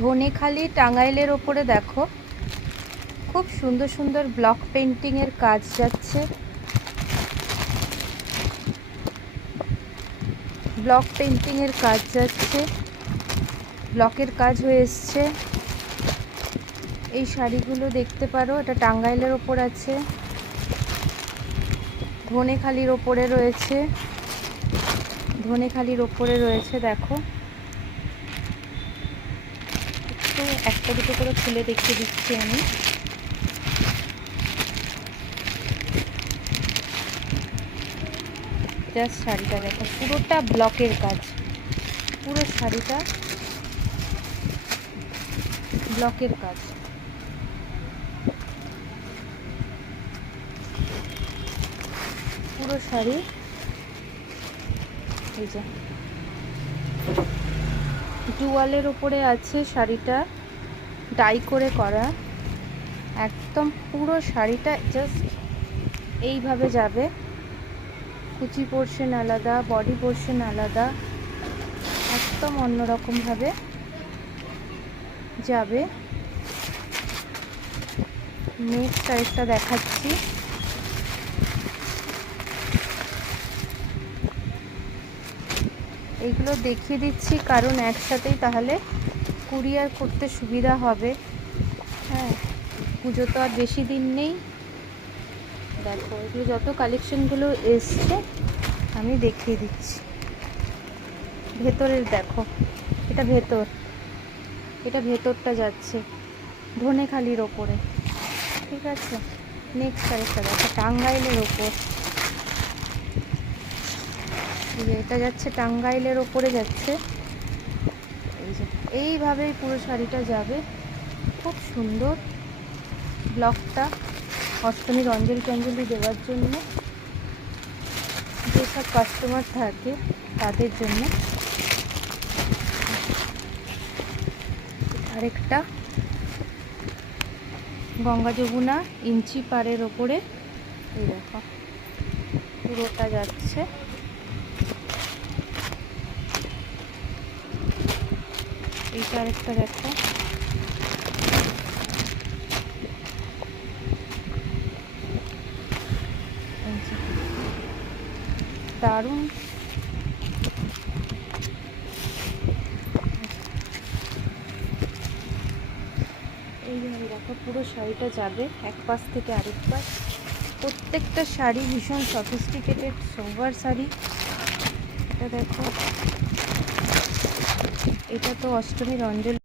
ধনেখালি টাঙ্গাইলের ওপরে দেখো খুব সুন্দর সুন্দর ব্লক পেন্টিং এর কাজ যাচ্ছে। ব্লক পেন্টিং এর কাজ যাচ্ছে, ব্লকের কাজ হয়ে এসছে। এই শাড়িগুলো দেখতে পারো, এটা টাঙ্গাইলের ওপর আছে, ধনেখালির ওপরে রয়েছে। ধনেখালির ওপরে রয়েছে দেখো, একটু একটা দুটো করে খুলে দেখিয়ে দিচ্ছি আমি। জাস্ট শাড়িটা দেখো, পুরোটা ব্লকের কাজ, পুরো শাড়িটা ব্লকের কাজ। পুরো শাড়ি এই যে জুয়ালের ওপরে আছে শাড়িটা, ডাই করে করা। একদম পুরো শাড়িটা জাস্ট এইভাবে যাবে, কুচি পোর্শন আলাদা, বডি পোর্শন আলাদা, একদম অন্যরকম ভাবে যাবে। নেক্সট আরেকটা দেখাচ্ছি। এইগুলো দেখিয়ে দিচ্ছি কারণ একসাথেই তাহলে কুরিয়ার করতে সুবিধা হবে। হ্যাঁ, পুজো তো আর বেশি দিন নেই। দেখো এগুলো যত কালেকশনগুলো এসছে আমি দেখিয়ে দিচ্ছি। ভেতরের দেখো, এটা ভেতর, এটা ভেতরটা যাচ্ছে ধনেখালির ওপরে, ঠিক আছে। নেক্সট আরেকটা দেখো টাঙ্গাইলের ওপর, এটা যাচ্ছে টাঙ্গাইলের ওপরে যাচ্ছে। এই যে এইভাবেই পুরো শাড়িটা যাবে, খুব সুন্দর। ব্লকটা অষ্টমীর অঞ্জলি টঞ্জলি দেওয়ার জন্য, যেসব কাস্টমার থাকে তাদের জন্য। আরেকটা গঙ্গা যমুনা ইঞ্চি পাড়ের ওপরে, এই দেখো পুরোটা যাচ্ছে। এইটা আরেকটা দেখো, দারুণ। এইভাবে দেখো পুরো শাড়িটা যাবে এক পাশ থেকে আরেক পাশ। প্রত্যেকটা শাড়ি ভীষণ সফিস্টিকেটেড সোবার শাড়ি। এটা দেখো, এটা তো অষ্টমীর অঞ্জলি